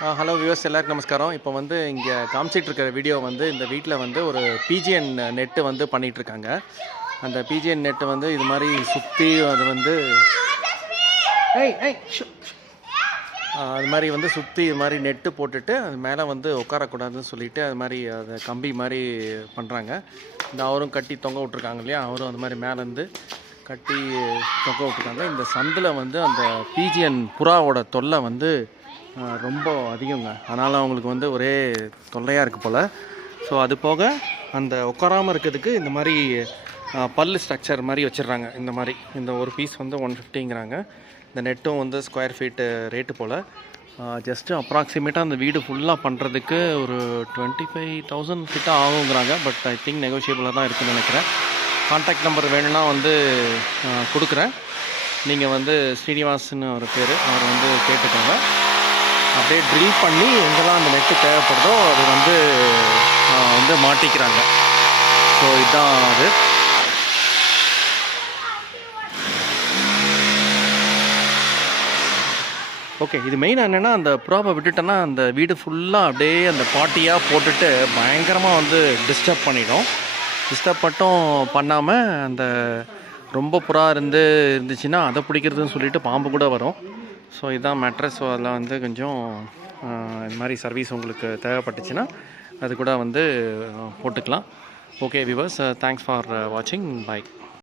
Hello viewers, எல்லாருக்கும் நமஸ்காரம். இப்போ வந்து இங்கே காமிச்சிட்டு இருக்கிற வீடியோ வந்து இந்த வீட்டில் வந்து ஒரு பிஜிஎன் நெட்டு வந்து பண்ணிகிட்ருக்காங்க. அந்த பிஜிஎன் நெட்டு வந்து இது மாதிரி சுற்றி அது வந்து அது மாதிரி வந்து சுற்றி இது மாதிரி நெட்டு போட்டுட்டு அது மேலே வந்து உட்காரக்கூடாதுன்னு சொல்லிவிட்டு அது மாதிரி அதை கம்பி மாதிரி பண்ணுறாங்க. இந்த அவரும் கட்டி தொங்க விட்ருக்காங்க இல்லையா, அவரும் அது மாதிரி மேலேருந்து கட்டி தொங்க விட்ருக்காங்க. இந்த சந்தில் வந்து அந்த பிஜிஎன் புறாவோட தொல்லை வந்து ரொம்ப அதிகங்க. அதனால் அவங்களுக்கு வந்து ஒரே தொல்லையாக இருக்குது போல். ஸோ அது போக அந்த உட்காராமல் இருக்கிறதுக்கு இந்த மாதிரி பல்லு ஸ்ட்ரக்சர் மாதிரி வச்சிடுறாங்க. இந்த மாதிரி இந்த ஒரு பீஸ் வந்து 150ங்கிறாங்க. இந்த நெட்டும் வந்து ஸ்கொயர் ஃபீட்டு ரேட்டு போல். ஜஸ்ட்டு அப்ராக்சிமேட்டாக அந்த வீடு ஃபுல்லாக பண்ணுறதுக்கு ஒரு 25,000 கிட்ட ஆகுங்கிறாங்க. பட் ஐ திங்க் நெகோஷியபிளாக தான் இருக்குதுன்னு நினைக்கிறேன். கான்டாக்ட் நம்பர் வேணும்னா வந்து கொடுக்குறேன். நீங்கள் வந்து ஸ்ரீனிவாஸ்னு ஒரு பேர், அவர் வந்து கேட்டுக்கோங்க. அப்படியே ட்ரில் பண்ணி எங்கெல்லாம் அந்த நெட்டு தேவைப்படுதோ அது வந்து மாட்டிக்கிறாங்க. ஸோ இதுதான் அது. ஓகே, இது மெயினாக என்னென்னா, அந்த ப்ராப்பை விட்டுட்டோன்னா அந்த வீடு ஃபுல்லாக அப்படியே அந்த பாட்டியாக போட்டுட்டு பயங்கரமாக வந்து டிஸ்டர்ப் பண்ணிடும். டிஸ்டர்ப் மட்டும் பண்ணாமல் அந்த ரொம்ப புறா இருந்துச்சுன்னா அதை பிடிக்கிறதுன்னு சொல்லிட்டு பாம்பு கூட வரும். ஸோ இதுதான் மேட்ரஸ். ஸோ அதில் வந்து கொஞ்சம் இது மாதிரி சர்வீஸ் உங்களுக்கு தேவைப்பட்டுச்சுன்னா அது கூட வந்து போட்டுக்கலாம். ஓகே வியூவர்ஸ், தேங்க்ஸ் ஃபார் வாட்சிங். பை.